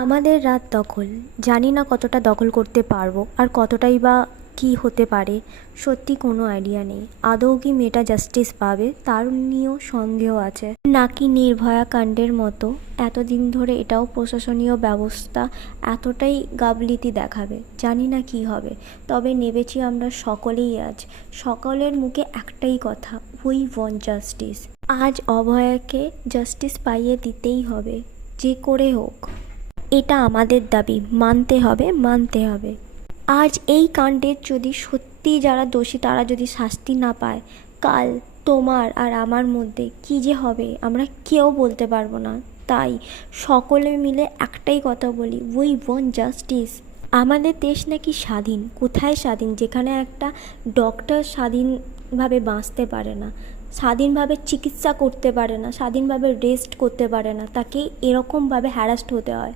আমাদের রাত দখল। জানি না কতটা দখল করতে পারবো আর কতটাই বা কী হতে পারে, সত্যি কোনো আইডিয়া নেই। আদৌ কি মেয়েটা জাস্টিস পাবে তার নিয়েও সন্দেহ আছে। নাকি নির্ভয়া কাণ্ডের মতো এতদিন ধরে এটাও প্রশাসনীয় ব্যবস্থা এতটাই গাফিলতি দেখাবে। জানি না কি হবে, তবে নেমেছি আমরা সকলেই আজ। সকলের মুখে একটাই কথা, উই ওয়ান্ট জাস্টিস। আজ অভয়াকে জাস্টিস পাইয়ে দিতেই হবে, যে করে হোক। এটা আমাদের দাবি, মানতে হবে, মানতে হবে। আজ এই কাণ্ডের যদি সত্যি যারা দোষী তারা যদি শাস্তি না পায়, কাল তোমার আর আমার মধ্যে কী যে হবে আমরা কেউ বলতে পারবো না। তাই সকলে মিলে একটাই কথা বলি, উই ওয়ান্ট জাস্টিস। আমাদের দেশ নাকি স্বাধীন। কোথায় স্বাধীন, যেখানে একটা ডক্টর স্বাধীনভাবে বাঁচতে পারে না, স্বাধীনভাবে চিকিৎসা করতে পারে না, স্বাধীনভাবে রেস্ট করতে পারে না, তাকে এরকমভাবে হ্যারাস্ট হতে হয়।